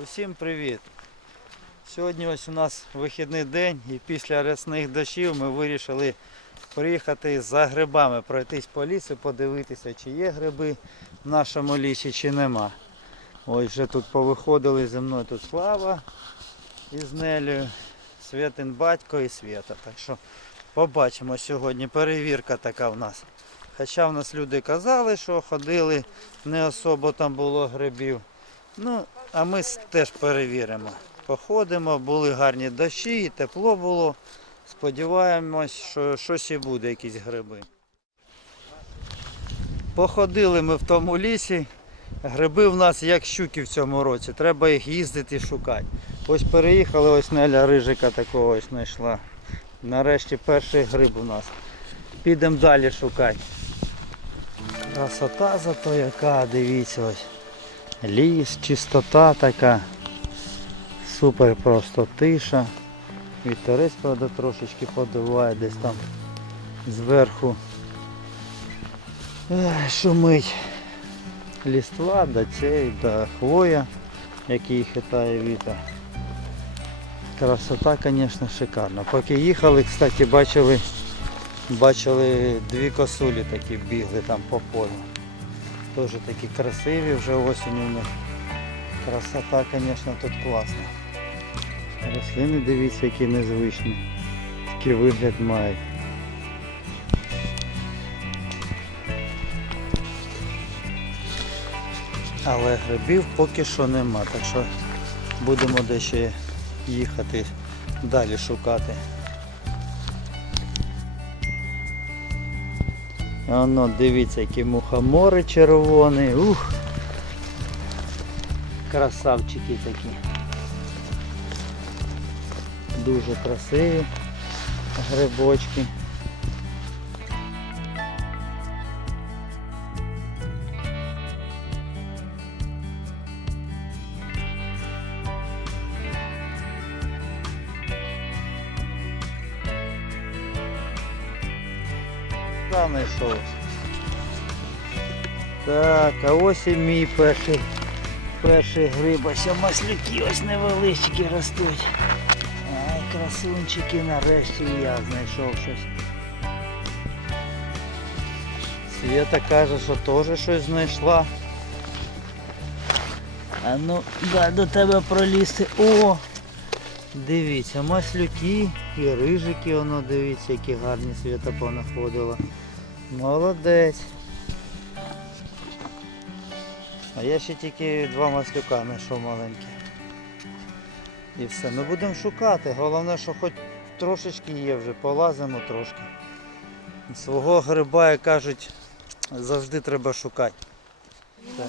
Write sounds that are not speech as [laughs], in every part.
Усім привіт! Сьогодні ось у нас вихідний день і після рясних дощів ми вирішили приїхати за грибами, пройтись по лісу, подивитися, чи є гриби в нашому лісі, чи нема. Ось вже тут повиходили зі мною тут Слава із Нелею, Святин батько і Свята. Так що побачимо сьогодні. Перевірка така в нас. Хоча в нас люди казали, що ходили, не особо там було грибів. Ну, а ми теж перевіримо. Походимо, були гарні дощі, і тепло було. Сподіваємось, що щось і буде, якісь гриби. Походили ми в тому лісі. Гриби в нас як щуки в цьому році. Треба їх їздити і шукати. Ось переїхали, ось Неля рижика такого ось знайшла. Нарешті перший гриб у нас. Підемо далі шукати. Красота зато яка, дивіться ось. Ліс, чистота така. Супер просто тиша. Вітерець, правда, трошечки подуває десь там зверху. Шумить. Ліства, да цей, да хвоя, який хитає вітер. Красота, звісно, шикарна. Поки їхали, кстати, бачили, бачили дві косулі такі бігли там по полю. Теж такі красиві вже осінь у них. Красота, звісно, тут класна. Рослини дивіться, які незвичні. Такий вигляд мають. Але грибів поки що нема, так що будемо дещо їхати далі шукати. Воно дивіться, які мухомори червоні. Ух! Красавчики такі. Дуже красиві грибочки. Так, а ось і мій перший, перший гриб. Ось маслюки ось невеличкі ростуть. Ай, красунчики, нарешті я знайшов щось. Света каже, що теж щось знайшла. А ну, да, до тебе пролізти. О! Дивіться, маслюки і рижики, воно дивіться, які гарні свята понаходила. Молодець. А я ще тільки два маслюка знайшов маленькі. І все. Ну будемо шукати. Головне, що хоч трошечки є вже, полазимо трошки. Свого гриба, як кажуть, завжди треба шукати. Так.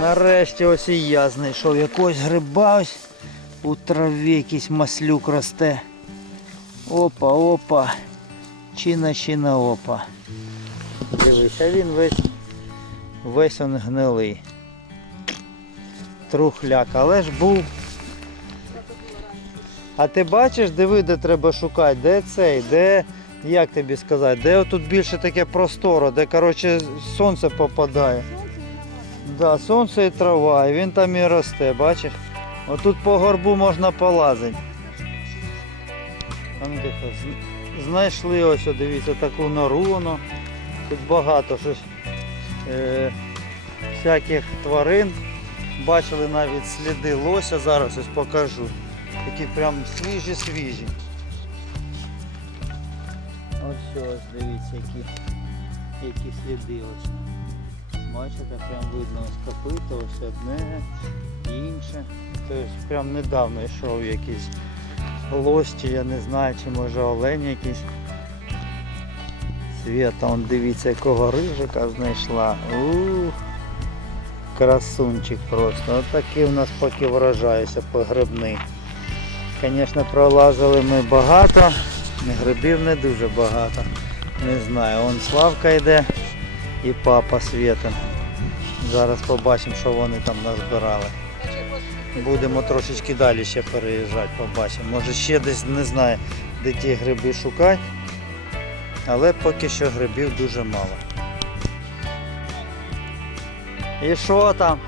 Нарешті ось і я знайшов якогось гриба ось у траві якийсь маслюк росте. Опа, опа. Чина, чина, опа. Дивись, а він весь весь он гнилий. Трухляк, але ж був. А ти бачиш, диви, де треба шукати, де цей, де, як тобі сказати, де тут більше таке просторо, де коротше сонце попадає. Да, сонце і трава, і він там і росте, бачиш? Отут по горбу можна полазити. Ну Знайшли ось, дивіться, таку нору воно. Тут багато щось е, всяких тварин. Бачили навіть сліди лося, зараз ось покажу. Такі прям свіжі-свіжі. Ось ось, дивіться, які, які сліди ось. Бачите, прям видно ось копито, ось одне, інше. Тобто прям недавно йшов якийсь лось, я не знаю, чи може олень якийсь. Свята, он дивіться, якого рижика знайшла. Ух, красунчик просто. Отакий у нас поки вражаюся погребний. Звісно, пролазили ми багато, грибів не дуже багато. Не знаю, он Славка йде і папа Свєтин. Зараз побачимо, що вони там назбирали. Будемо трошечки далі ще переїжджати, побачимо. Може ще десь не знаю, де ті гриби шукати. Але поки що грибів дуже мало. І що там?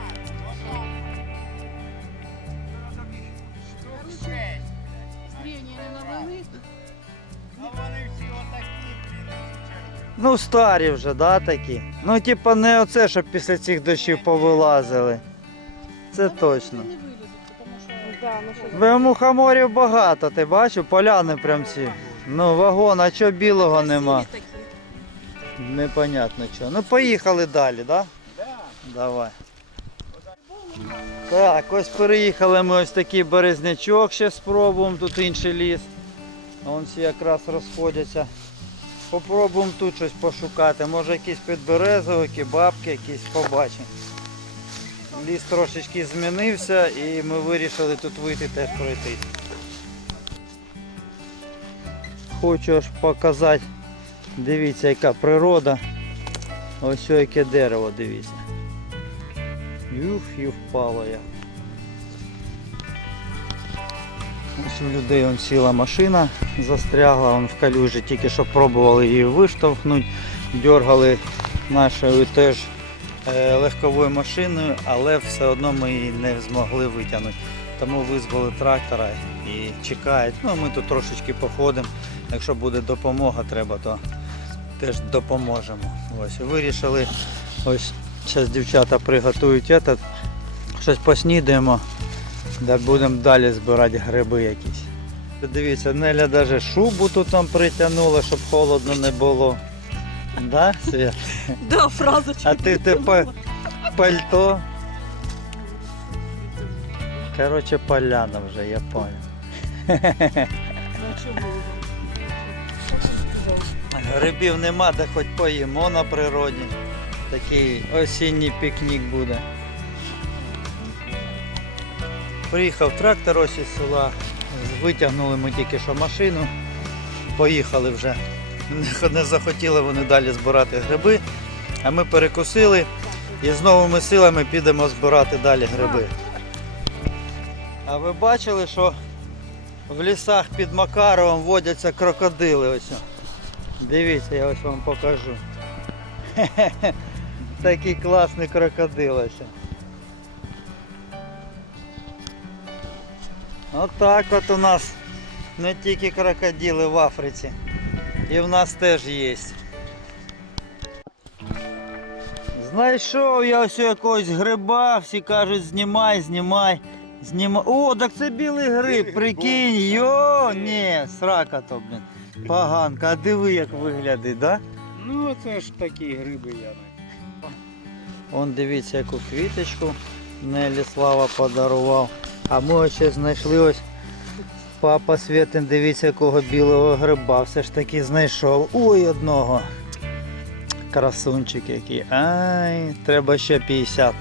Ну, старі вже, да, такі. Ну, типа, не оце, щоб після цих дощів повилазили. Це точно. Ви мухоморів багато, ти бачиш, Поляни прям ці. Ну, вагон, а чого білого нема? Непонятно чого. Ну поїхали далі, так? Да? Давай. Так, ось переїхали ми ось такий березнячок ще спробуємо, тут інший ліс. Вон всі якраз розходяться. Попробуємо тут щось пошукати. Може якісь підберезовики, бабки якісь побачимо. Ліс трошечки змінився і ми вирішили тут вийти теж пройтись. Хочу аж показати. Дивіться, яка природа. Ось яке дерево, дивіться. Юх, і впало я. Ось у людей он сіла машина, застрягла он в калюжі, тільки що пробували її виштовхнути, дергали нашою теж е, легковою машиною, але все одно ми її не змогли витягнути. Тому визвали трактора і чекають. Ну, ми тут трошечки походимо. Якщо буде допомога треба, то теж допоможемо. Ось вирішили. Ось зараз дівчата приготують этот, щось поснідаємо, де будемо далі збирати гриби якісь. Дивіться, Неля навіть шубу тут там притягнула, щоб холодно не було. Да, Свят? Да, фразочка. А ти ти пальто. Коротше, поляна вже, я понял. Ну? Грибів нема, де хоч поїмо на природі. Такий осінній пікнік буде. Приїхав трактор ось із села. Витягнули ми тільки що машину. Поїхали вже. Не- захотіли вони далі збирати гриби. А ми перекусили і з новими силами підемо збирати далі гриби. А ви бачили, що в лісах під Макаровом водяться крокодили ось. Дивіться, я ось вам покажу. [laughs] Такий класний крокодил ось. Отак от у нас не тільки крокодили в Африці. І в нас теж є. Знайшов я ось якогось гриба, всі кажуть, знімай, знімай. Знімай. О, так це білий гриб, прикинь, йо, ні, срака то, блін. Поганка, а диви як виглядить, да? Ну, це ж такі гриби я. Вон дивіться, яку квіточку Нелі Слава подарував. А ми ще знайшли ось папа Святин, дивіться, якого білого гриба все ж таки знайшов. Ой, одного. Красунчик який. Ай, треба ще 50.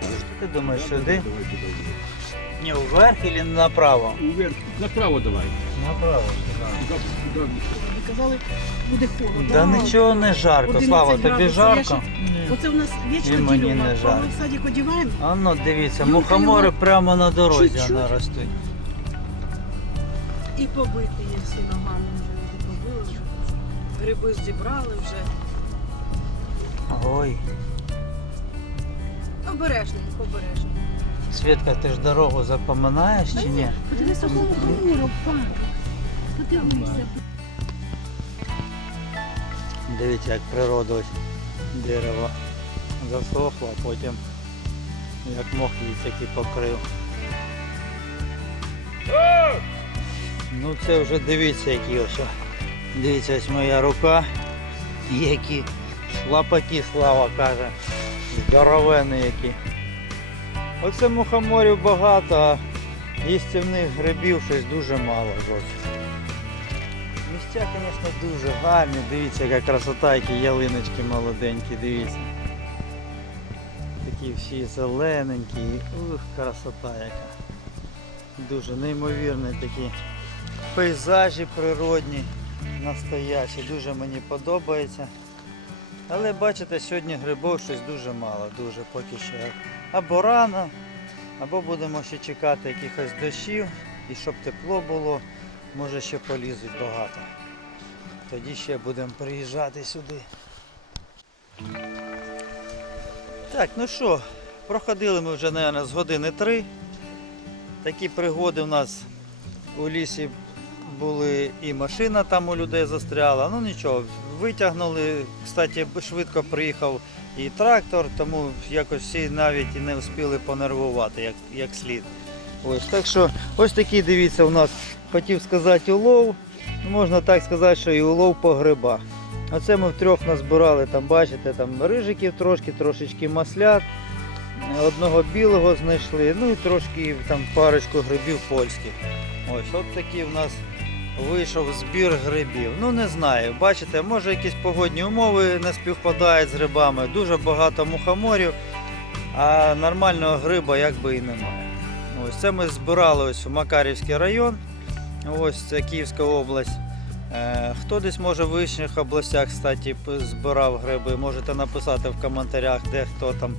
Що ти думаєш, сюди? Ні, вверх чи направо? Уверх, направо давай. Направо. Ви казали, буде холодно. Да нічого не жарко. 11 Слава, тобі градусів, жарко? Оце у нас вічно І мені не жарко. Коли в садик одіваємо, А ну дивіться, мухомори його прямо на дорозі чуть-чуть. вона ростуть. і побити є всі ногами вже люди побили вже. Гриби зібрали вже. Ой, Обережненько, обережненько. Свідка, ти ж дорогу запоминаєш чи ні? Подивися, мухоморок, пара. Подивися. Дивіться, як природа ось дерево засохло, а потім як мох такий покрив. Ну це вже дивіться які ось. Дивіться, ось моя рука. Які шлапаки, слава каже. Здоровенні які. Оце мухоморів багато, а їстівних грибів щось дуже мало зовсім. Місця, звісно, дуже гарні. Дивіться, яка красота, які ялиночки молоденькі, дивіться. Такі всі зелененькі. Ух, красота яка. Дуже неймовірні такі пейзажі природні, настоящі. Дуже мені подобається. Але бачите, сьогодні грибов щось дуже мало, дуже поки що. Або рано, або будемо ще чекати якихось дощів і щоб тепло було. Може ще полізуть багато. Тоді ще будемо приїжджати сюди. Так, ну що, проходили ми вже, мабуть, з години три. Такі пригоди в нас у лісі були, і машина там у людей застряла. Ну нічого, витягнули. Кстати, швидко приїхав і трактор, тому якось всі навіть і не встигли понервувати як, як слід. Ось так що ось такий, дивіться, у нас хотів сказати улов. Можна так сказати, що і улов по грибах. Оце ми втрьох назбирали, там бачите, там рижиків трошки, трошечки маслят, одного білого знайшли, ну і трошки там парочку грибів польських. Ось от такий в нас вийшов збір грибів. Ну не знаю, бачите, може якісь погодні умови не співпадають з грибами, дуже багато мухоморів, а нормального гриба якби і немає. Ось це ми збирали ось в Макарівський район, ось це Київська область. Е, Хто десь може в вищих областях кстати, п- збирав гриби, можете написати в коментарях, де хто там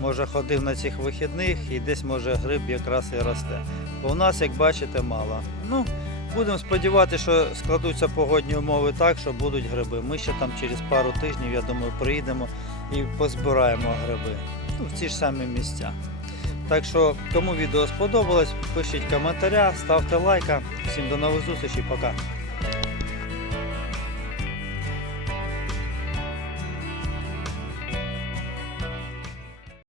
може ходив на цих вихідних і десь може гриб якраз і росте. Бо у нас, як бачите, мало. Ну, будемо сподіватися, що складуться погодні умови так, що будуть гриби. Ми ще там через пару тижнів, я думаю, приїдемо і позбираємо гриби. Ну, в ці ж самі місця. Так що, кому відео сподобалось, пишіть коментаря, ставте лайка. Всім до нових зустрічей, пока.